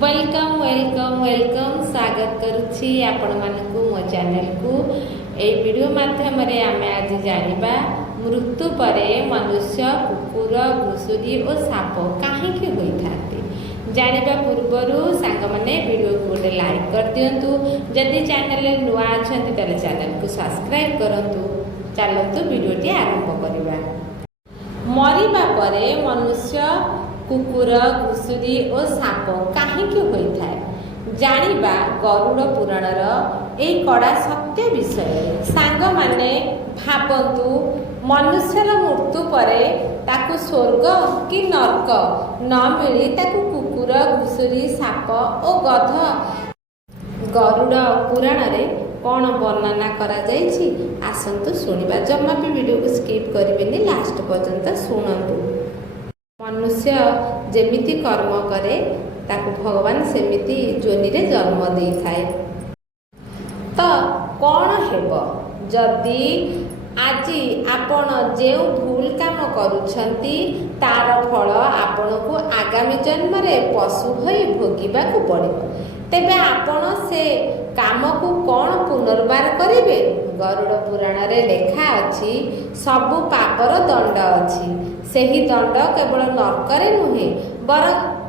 Welcome welcome welcome स्वागत करुच्ची आपण मानकु मो चैनल को ए वीडियो माध्यम रे आमे आज जानिबा मृत्यु परे मनुष्य कुकुर घुसुरी और साप कहीं होई थाते जानिबा पूर्वरु सांग माने वीडियो को गोटे लाइक कर दियंतु जदि चैनल नुआ अछंती तले चैनल को सब्सक्राइब करंतु चलंतु वीडियोटी आरंभ करिबा। मरिबा परे मनुष्य कुकुर घुसुरी और साप कहीं होता है जानिबा गरुड़ पुराणर एक कड़ा सत्य विषय। सांग माने भावंतु मनुष्यर मृत्यु परे ताकु स्वर्ग कि नरक न मिली ताकु कुकुर घुसुरी साप और गध गरुड़ पुराण रे कौन वर्णना करा जायछि आसंतु सुनिबा। जम्मा भी वीडियो को स्किप करिबेनी लास्ट पर्यंत सुनंतु। मनुष्य जेमिति कर्म करे ताकु भगवान सेमिति जोनि रे जन्म दे थाए। तो कौन हेबो जदि आजी आपण जे भूल काम करूछंती तार फल आपण को आगामी जन्म रे पशु होई भोगिबा को पड़िबो। तेबे आपण से काम को कौन पुनर्बार करिवे? गरुड़ पुराण रे लेखा अछि सबु पापर दंड अछि। सेही दंड केवल नरकरे नुहे बर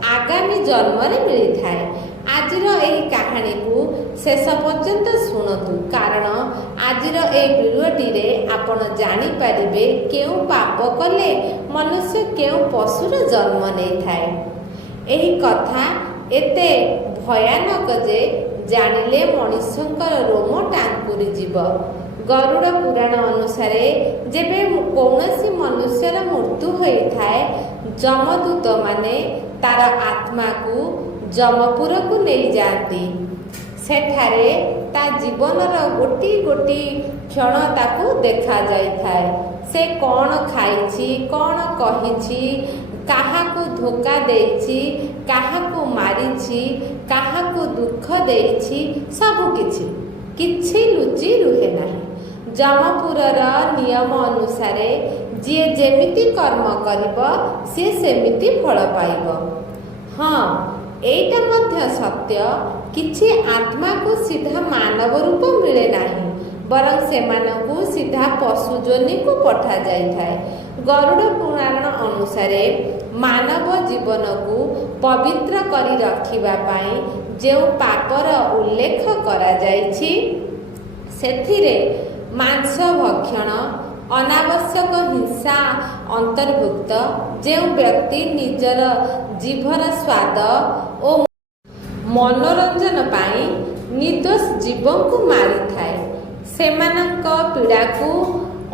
आगामी जन्म रे मिली थाए। आजिर एही कहानी को शेष पर्यंत शुणतु कारण आजिर ए वीडियोटी रे आपण जानि पारिबे केउ पाप कले मनुष्य केउ पशुर जन्म नै थाए। एही कथा एते भयानक जे जानिले मनुष्यंकर रोम टांकुरी जीव। गरुड़ पुराण अनुसार जेबे कौनसी मनुष्यर मृत्यु होइथाए जमदूत माने तार आत्मा को जमपुर को नहीं जाती। सेठारे ता जीवनर गोटी गोटी क्षण ताकू देखा जाइथाए। से कौन खाइछि कौन कहिछि काहाकू धोखा देइछि काहाकू मारिछि काहाकू दुख देइछि सब किछि लुचि रुहे नाही। जमपुरर नियम अनुसार जी जेमिति कर्म करिब सी सेमिति फल पाइब। हाँ एटा मध्य सत्य किछि आत्मा को सीधा मानव रूप मिले नाही बरं सेमानकु सीधा पशु जोनि को पठा जाई थाए। गरुड़ पुराण अनुसार मानव जीवन को पवित्र करी रखिबा पाई जो पापर उल्लेख करा जाइछि सेथिरे मांस भक्षण अनावश्यक हिंसा अंतर्भुक्त। जो व्यक्ति निजर जीवर स्वाद और मनोरंजन पाई निर्दोष जीवन को मारी थाए सेमानक पीड़ा को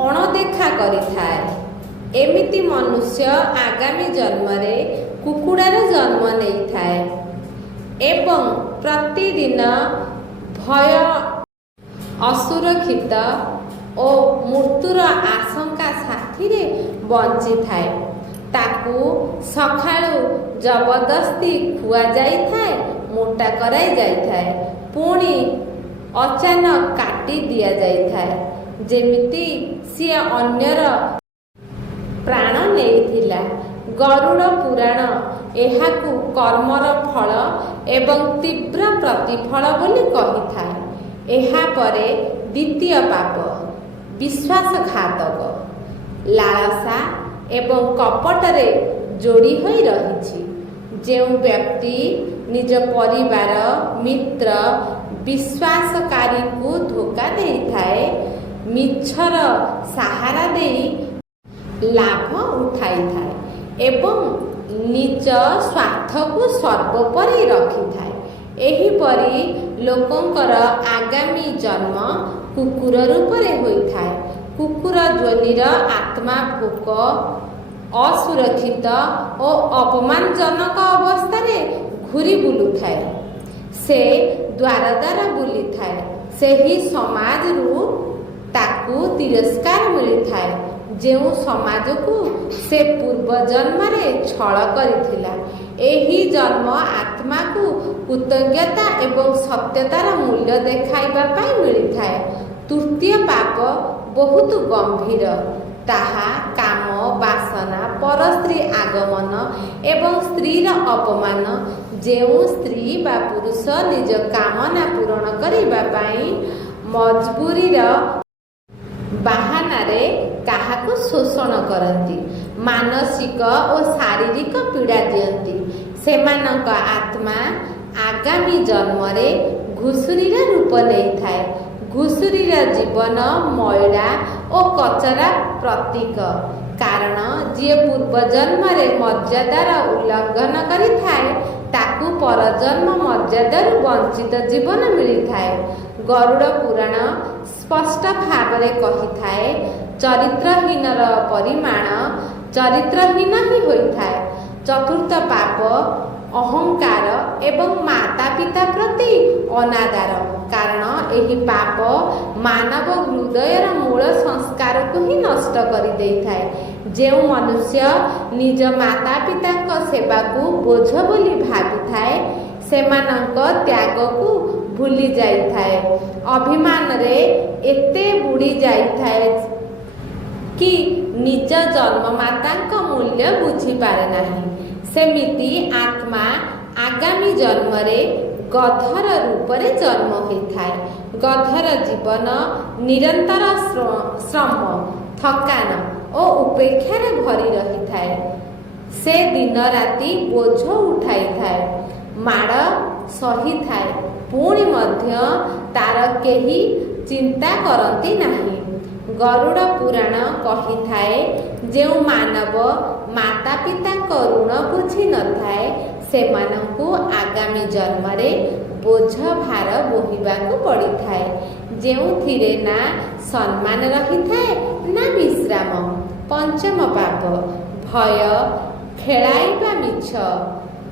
अणदेखा करिथाए। एमिति मनुष्य आगामी जन्म रे कुकुड़ार जन्म नहीं थाए एवं प्रतिदिन भय असुरक्षित और मृत्युर आशंका साथी रे बंची थाए। ताकू सखाळु जबरदस्ती खुआ जाई थाए मोटा कराई जाई थाए पुणी अचानक काटी दिया जाई थाए जेमिति सी अन्यर प्राण नेइथिला। गरुड़ पुराण एहाकू कर्मर फल एवं तीव्र प्रतिफल बोली कहिथाए। एहा परे द्वितीय पाप विश्वासघातक लालसा एवं कपटरे जोड़ी होई रहिछि। जो व्यक्ति निज परिवार मित्र विश्वासकारी को धोखा देइथाए मिछर सहारा देई लाभ उठाई थाए एवं निज स्वार्थ को सर्वोपरि रखी थाए एहीपरि लोकंकर आगामी जन्म कुकुर रूपरे होइथाए। कुकुर जोनिर आत्मा भोक असुरक्षित और अपमानजनक अवस्था घूरी बुलुथाए। से द्वार द्वार बुली थाए सेही समाज रु ताकू तिरस्कार मिली थाए जो समाज को से पूर्व जन्म रे छल करिथिला। एही जन्म आत्मा को कृतज्ञता एवं सत्यतार मूल्य देखाइबा पाई मिली थाए। तृतीय पाप बहुत गंभीर ताहा काम बासना परस्त्री आगमन एवं स्त्रीर अपमान ଯେଉଁ ସ୍ତ୍ରୀ ବା ପୁରୁଷ ନିଜ କାମନା ପୂରଣ କରିବା ପାଇଁ ମଜବୁରିର ବାହାନାରେ କାହାକୁ ଶୋଷଣ କରନ୍ତି, ମାନସିକ ଓ ଶାରୀରିକ ପୀଡ଼ା ଦିଅନ୍ତି, ସେମାନଙ୍କ ଆତ୍ମା ଆଗାମୀ ଜନ୍ମରେ ଘୁଷୁରୀର ରୂପ ନେଇଥାଏ। ଘୁଷୁରୀର ଜୀବନ ମଇଳା ଓ କଚରା ପ୍ରତୀକ, କାରଣ ଯିଏ ପୂର୍ବଜନ୍ମରେ ମର୍ଯ୍ୟାଦାର ଉଲ୍ଲଂଘନ କରିଥାଏ ତାକୁ ପରଜନ୍ମ ମର୍ଯ୍ୟାଦାରୁ ବଞ୍ଚିତ ଜୀବନ ମିଳିଥାଏ। ଗରୁଡ଼ ପୁରାଣ ସ୍ପଷ୍ଟ ଭାବରେ କହିଥାଏ, ଚରିତ୍ରହୀନର ପରିମାଣ ଚରିତ୍ରହୀନ ହିଁ ହୋଇଥାଏ। ଚତୁର୍ଥ ପାପ ଅହଙ୍କାର ଏବଂ ମାତା ପିତା ପ୍ରତି ଅନାଦର, କାରଣ ଏହି ପାପ ମାନବ ହୃଦୟର ମୂଳ ସଂସ୍କାରକୁ ହିଁ ନଷ୍ଟ କରିଦେଇଥାଏ। ଯେଉଁ ମନୁଷ୍ୟ ନିଜ ମାତା ପିତାଙ୍କ ସେବାକୁ ବୋଝ ବୋଲି ଭାବିଥାଏ ସେମାନଙ୍କ ତ୍ୟାଗକୁ ଭୁଲି ଯାଇଥାଏ, ଅଭିମାନରେ ଏତେ ବୁଡ଼ି ଯାଇଥାଏ କି ନିଜ ଜନ୍ମମାତାଙ୍କ ମୂଲ୍ୟ ବୁଝିପାରେ ନାହିଁ। ସେମିତି ଆତ୍ମା ଆଗାମୀ ଜନ୍ମରେ ଗଧର ରୂପରେ ଜନ୍ମ ହୋଇଥାଏ। ଗଧର ଜୀବନ ନିରନ୍ତର ଶ୍ରମ, ଥକାନ ଓ ଉପେକ୍ଷାରେ ଭରି ରହିଥାଏ। ସେ ଦିନ ରାତି ବୋଝ ଉଠାଇଥାଏ, ମାଡ଼ ସହିଥାଏ, ପୁଣି ମଧ୍ୟ ତାର କେହି ଚିନ୍ତା କରନ୍ତି ନାହିଁ। ଗରୁଡ଼ ପୁରାଣ କହିଥାଏ, ଯେଉଁ ମାନବ ମାତା ପିତାଙ୍କ ଋଣ ବୁଝି ନଥାଏ ସେମାନଙ୍କୁ ଆଗାମୀ ଜନ୍ମରେ ବୋଝ ଭାର ବୋହିବାକୁ ପଡ଼ିଥାଏ, ଯେଉଁଥିରେ ନା ସମ୍ମାନ ରହିଥାଏ ନା ବିଶ୍ରାମ। ପଞ୍ଚମ ପାପ ଭୟ ଖେଳାଇବା,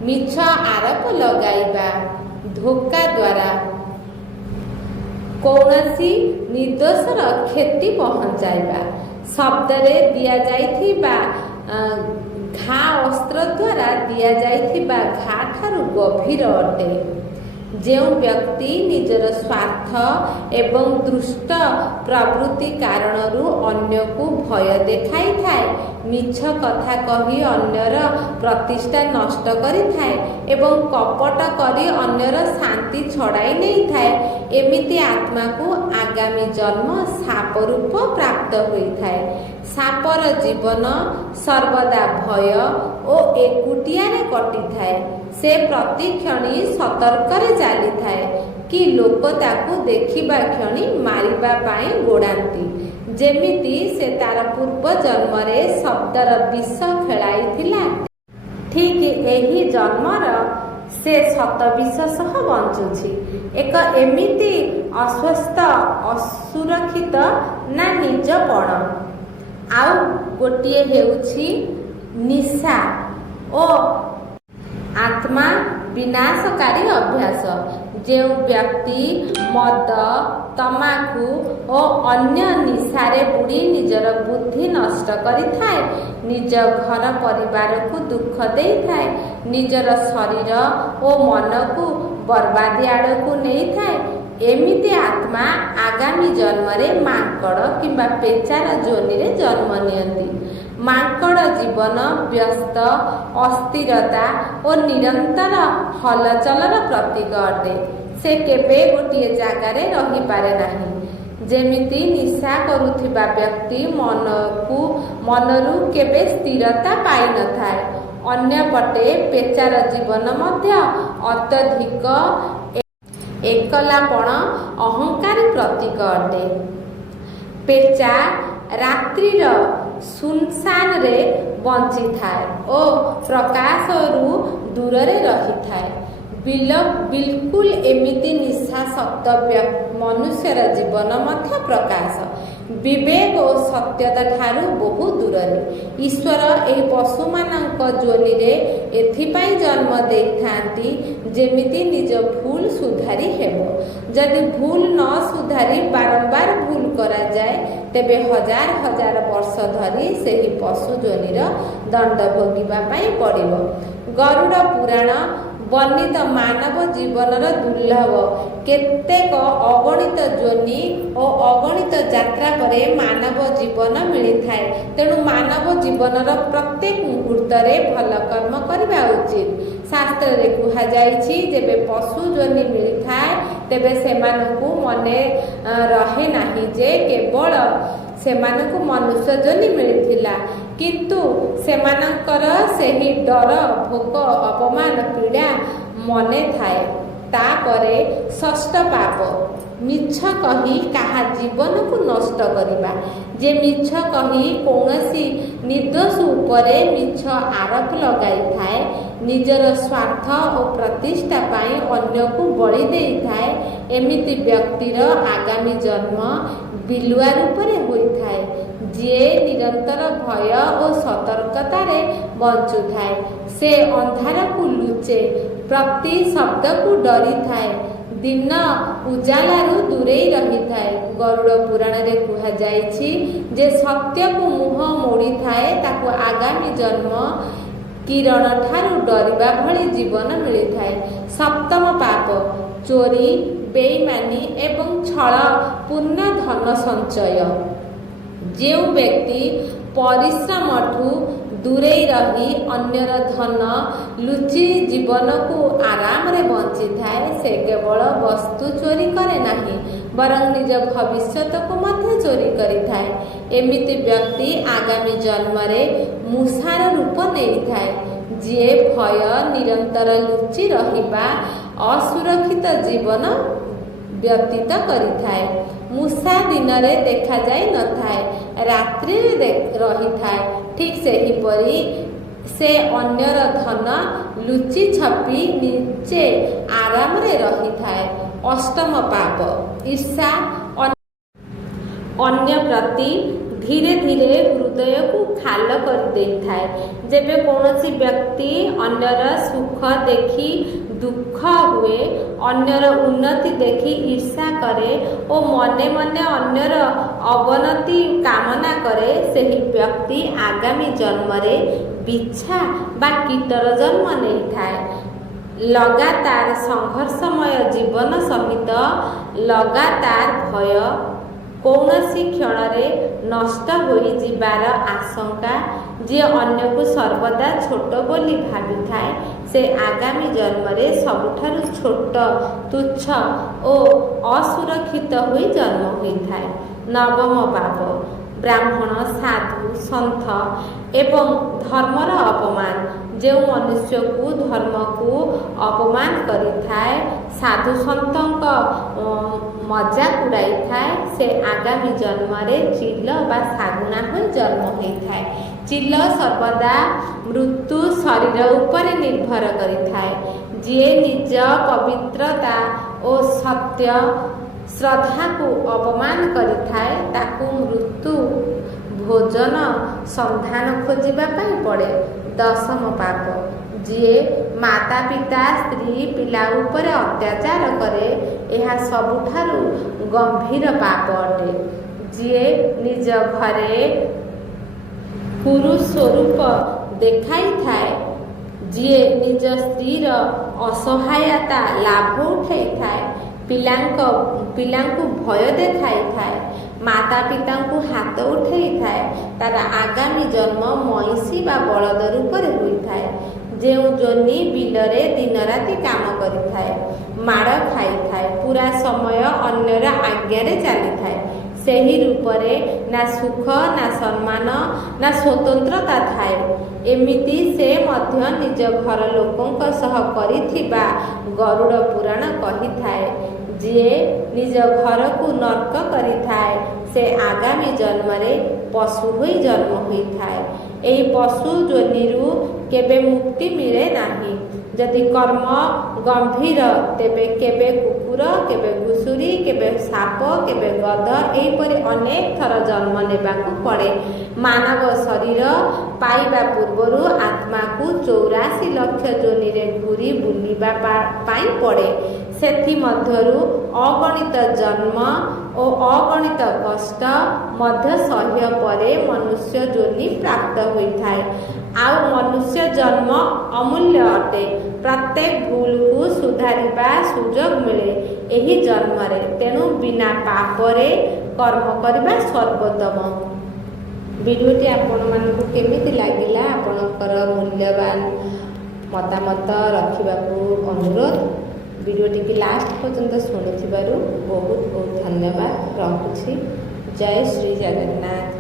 ମିଛ ଆରୋପ ଲଗାଇବା, ଧୋକା ଦ୍ୱାରା କୌଣସି ନିର୍ଦ୍ଦୋଷର କ୍ଷତି ପହଞ୍ଚାଇବା, ଶବ୍ଦରେ ଦିଆଯାଇଥିବା ଘା ଅସ୍ତ୍ର ଦ୍ୱାରା ଦିଆଯାଇଥିବା ଘା ଠାରୁ ଗଭୀର ଅଟେ। ଯେଉଁ ବ୍ୟକ୍ତି ନିଜର ସ୍ୱାର୍ଥ ଏବଂ ଦୁଷ୍ଟ ପ୍ରବୃତ୍ତି କାରଣରୁ ଅନ୍ୟକୁ ଭୟ ଦେଖାଇଥାଏ, ମିଛ କଥା କହି ଅନ୍ୟର ପ୍ରତିଷ୍ଠା ନଷ୍ଟ କରିଥାଏ ଏବଂ କପଟ କରି ଅନ୍ୟର ଶାନ୍ତି ଛଡ଼ାଇ ନେଇଥାଏ, ଏମିତି ଆତ୍ମାକୁ ଆଗାମୀ ଜନ୍ମ ସାପ ରୂପ ପ୍ରାପ୍ତ ହୋଇଥାଏ। ସାପର ଜୀବନ ସର୍ବଦା ଭୟ ଓ ଏକୁଟିଆରେ କଟିଥାଏ। ସେ ପ୍ରତିକ୍ଷଣି ସତର୍କରେ ଚାଲିଥାଏ କି ଲୋକ ତାକୁ ଦେଖିବା କ୍ଷଣି ମାରିବା ପାଇଁ ଗୋଡ଼ାନ୍ତି, ଯେମିତି ସେ ତାର ପୂର୍ବ ଜନ୍ମରେ ଶବ୍ଦର ବିଷ ଖେଳାଇଥିଲା। ଠିକ୍ ଏହି ଜନ୍ମର ସେ ଶତ ବିଷ ସହ ବଞ୍ଚୁଛି। ଏକ ଏମିତି ଅସ୍ୱସ୍ଥ, ଅସୁରକ୍ଷିତ ନା ନିଜପଣ। ଆଉ ଗୋଟିଏ ହେଉଛି ନିଶା ଓ ଆତ୍ମା ବିନାଶକାରୀ ଅଭ୍ୟାସ। ଯେଉଁ ବ୍ୟକ୍ତି ମଦ, ତମାଖୁ ଓ ଅନ୍ୟ ନିଶାରେ ବୁଡ଼ି ନିଜର ବୁଦ୍ଧି ନଷ୍ଟ କରିଥାଏ, ନିଜ ଘର ପରିବାରକୁ ଦୁଃଖ ଦେଇଥାଏ, ନିଜର ଶରୀର ଓ ମନକୁ ବର୍ବାଦୀ ଆଡ଼କୁ ନେଇଥାଏ, ଏମିତି ଆତ୍ମା ଆଗାମୀ ଜନ୍ମରେ ମାଙ୍କଡ଼ କିମ୍ବା ପେଚାର ଯୋନିରେ ଜନ୍ମ ନିଅନ୍ତି। ମାଙ୍କଡ଼ ଜୀବନ ବ୍ୟସ୍ତ, ଅସ୍ଥିରତା ଓ ନିରନ୍ତର ହଲଚଲର ପ୍ରତୀକ ଅଟେ। ସେ କେବେ ଗୋଟିଏ ଜାଗାରେ ରହିପାରେ ନାହିଁ। ଯେମିତି ନିଶା କରୁଥିବା ବ୍ୟକ୍ତି ମନରୁ କେବେ ସ୍ଥିରତା ପାଇନଥାଏ, ଅନ୍ୟପଟେ ପେଚାର ଜୀବନ ମଧ୍ୟ ଅତ୍ୟଧିକ ଏକଲାପଣ, ଅହଙ୍କାର ପ୍ରତୀକ ଅଟେ। ପେଚା ରାତ୍ରିର ଶୂନଶାନରେ ବଞ୍ଚିଥାଏ ଓ ପ୍ରକାଶରୁ ଦୂରରେ ରହିଥାଏ। ବିଲକୁଲ ଏମିତି ନିଶାସକ୍ତ ମନୁଷ୍ୟର ଜୀବନ ମଧ୍ୟ ପ୍ରକାଶ, ବିବେକ ଓ ସତ୍ୟତା ଠାରୁ ବହୁ ଦୂରରେ। ଈଶ୍ୱର ଏହି ପଶୁମାନଙ୍କ ଯୋନିରେ ଏଥିପାଇଁ ଜନ୍ମ ଦେଇଥାନ୍ତି ଯେମିତି ନିଜ ଭୁଲ ସୁଧାରି ହେବ। ଯଦି ଭୁଲ ନ ସୁଧାରି ବାରମ୍ବାର ଭୁଲ କରାଯାଏ ତେବେ ହଜାର ହଜାର ବର୍ଷ ଧରି ସେହି ପଶୁ ଯୋନିର ଦଣ୍ଡ ଭୋଗିବା ପାଇଁ ପଡ଼ିବ। ଗରୁଡ଼ ପୁରାଣ ବର୍ଣ୍ଣିତ ମାନବ ଜୀବନର ଦୁର୍ଲଭ କେତେକ ଅଗଣିତ ଯୋନି ଓ ଅଗଣିତ ଯାତ୍ରା ପରେ ମାନବ ଜୀବନ ମିଳିଥାଏ। ତେଣୁ ମାନବ ଜୀବନର ପ୍ରତ୍ୟେକ ମୁହୂର୍ତ୍ତରେ ଭଲ କର୍ମ କରିବା ଉଚିତ। शास्त्र कुहाଯାଇଛି जेबे पशु जोनि मिलिथाए तेबे सेमानकु मने रहे नाही जे केवल सेमानकु मनुष्य जोनि मिलिथिला किंतु सेमानकर सेही डर भोक अपमान पीड़ा मने थाए। तापरे षष्ठ पाप मिछ कही काहा जीवन को नष्ट करवा जे मिछ कही कौनसी निर्दोष उपरे मिछ आरोप लगाई थाए निजर स्वार्थ और प्रतिष्ठा पाई अन्य को बलि देई थाए एमिति व्यक्तिर आगामी जन्म बिलुआ रूपरे होई थाए जे निरंतर भय और सतर्कतारे बंचु थाए से अंधार को लुचे प्रति शब्द को डरी थाए दिन उजालारू दूरे रही थाए। गरुड़ पुराण रे कुहाଯାଇଛି जे सत्य को मुह मोड़ी थाए ताकू आगामी जन्म किरण ठारू डरिबा भली जीवन मिली थाए। सप्तम पाप चोरी बेईमानी एवं छल पूर्ण धन संचय जो व्यक्ति परिश्रमठू दूरे रही अन्यर धन लुचि जीवन को आराम रे बंची थाए से केवल वस्तु चोरी करे नहीं बरं निज भविष्य को मध्य चोरी करी थाए। एमिति व्यक्ति आगामी जन्म रे मूषार रूप नहीं थाए जे भय निरंतर लुचि रहिबा असुरक्षित जीवन व्यतीत करी थाए। मूषा दिन में देखा जाई न थाए रात्रि रही थाए ठीक से ही परी से अन्यर धन लुचि छपी नीचे आराम रे रही थाए। अष्टम पाप ईर्षा अन्य प्रति धीरे धीरे हृदय को खाल कर दे थाए। जेबे कौनसी व्यक्ति अन्यर सुख देखी दुख हुए अन्यर उन्नति देखी ईर्षा करे और मने मने अन्यर अवनति कामना करे सही व्यक्ति आगामी जन्म रे बिच्छा बा कीटर जन्म नहीं थाए। लगातार संघर्षमय जीवन सहित लगातार भय कौनसी क्षण रे नष्ट होई जिबार आशंका जे अन्य को सर्वदा छोट बोली भावी थाए से आगामी जन्म रे सबुठारु छोट तुच्छ और असुरक्षित होई जन्म होई थाए। नवम पाप ब्राह्मण साधु सन्थ एवं धर्मर अपमान जो मनुष्य को धर्म को अपमान करी थाए साधु सन्त मजाक उड़ाई थाए से आगामी जन्म रे चिल बा सागुना हो जन्म होई थाए। चिल सर्वदा मृत्यु शरीर उपर निर्भर करी थाए जे निज पवित्रता और सत्य श्रद्धा को अपमान करी थाए ताकू मृत्यु भोजन संधान खोजिबा पाई पड़े। दशम पाप जे माता पिता स्त्री पिला उपरे अत्याचार करे यह सबुठारु गंभीर पाप अटे। जे निज घरे पुरुष स्वरूप देखाई थाए जे निज स्त्रीर असहायता लाभ उठाई थाए पिलांकु भय देखाई थाए माता पिता को हाथ उठाई थाए तार आगामी जन्म महिषी बा बलद रूप रे होई थाए। जो जोनी बिलरे दिन राति काम करी थाए माड़ खाई थाए पूरा समय अन्यर आज्ञा रे चली थाए ସେହି ରୂପରେ ନା ସୁଖ ନା ସମ୍ମାନ ନା ସ୍ୱତନ୍ତ୍ରତା ଥାଏ। ଏମିତି ସେ ମଧ୍ୟ ନିଜ ଘର ଲୋକଙ୍କ ସହ କରିଥିବା ଗରୁଡ଼ ପୁରାଣ କହିଥାଏ। ଯିଏ ନିଜ ଘରକୁ ନର୍କ କରିଥାଏ ସେ ଆଗାମୀ ଜନ୍ମରେ ପଶୁ ହୋଇ ଜନ୍ମ ହୋଇଥାଏ। ଏହି ପଶୁ ଯୋନିରୁ କେବେ ମୁକ୍ତି ମିଳେ ନାହିଁ। ଯଦି କର୍ମ ଗମ୍ଭୀର ତେବେ କେବେ କୁକୁର କେବେ ଘୁଷୁରୀ କେବେ ସାପ କେବେ ଗଧ ଏହିପରି ଅନେକ ଥର ଜନ୍ମ ନେବାକୁ ପଡ଼େ। ମାନବ ଶରୀର ପାଇବା ପୂର୍ବରୁ ଆତ୍ମାକୁ 84 ଲକ୍ଷ ଯୋନିରେ ଘୁରି ବୁଲିବା ପାଇଁ ପଡ଼େ। ସେଥିମଧ୍ୟରୁ ଅଗଣିତ ଜନ୍ମ ଓ ଅଗଣିତ କଷ୍ଟ ମଧ୍ୟ ସହ୍ୟ ପରେ ମନୁଷ୍ୟ ଯୋନି ପ୍ରାପ୍ତ ହୋଇଥାଏ। ଆଉ ମନୁଷ୍ୟ ଜନ୍ମ ଅମୂଲ୍ୟ ଅଟେ। ପ୍ରତ୍ୟେକ ଭୁଲକୁ ସୁଧାରିବା ସୁଯୋଗ ମିଳେ ଏହି ଜନ୍ମରେ। ତେଣୁ ବିନା ପାପରେ କର୍ମ କରିବା ସର୍ବୋତ୍ତମ। ଭିଡ଼ିଓଟି ଆପଣମାନଙ୍କୁ କେମିତି ଲାଗିଲା? ଆପଣଙ୍କର ମୂଲ୍ୟବାନ ମତାମତ ରଖିବାକୁ ଅନୁରୋଧ। ଭିଡ଼ିଓଟିକି ଲାଷ୍ଟ ପର୍ଯ୍ୟନ୍ତ ଶୁଣିଥିବାରୁ ବହୁତ ବହୁତ ଧନ୍ୟବାଦ। ରହୁଛି। ଜୟ ଶ୍ରୀ ଜଗନ୍ନାଥ।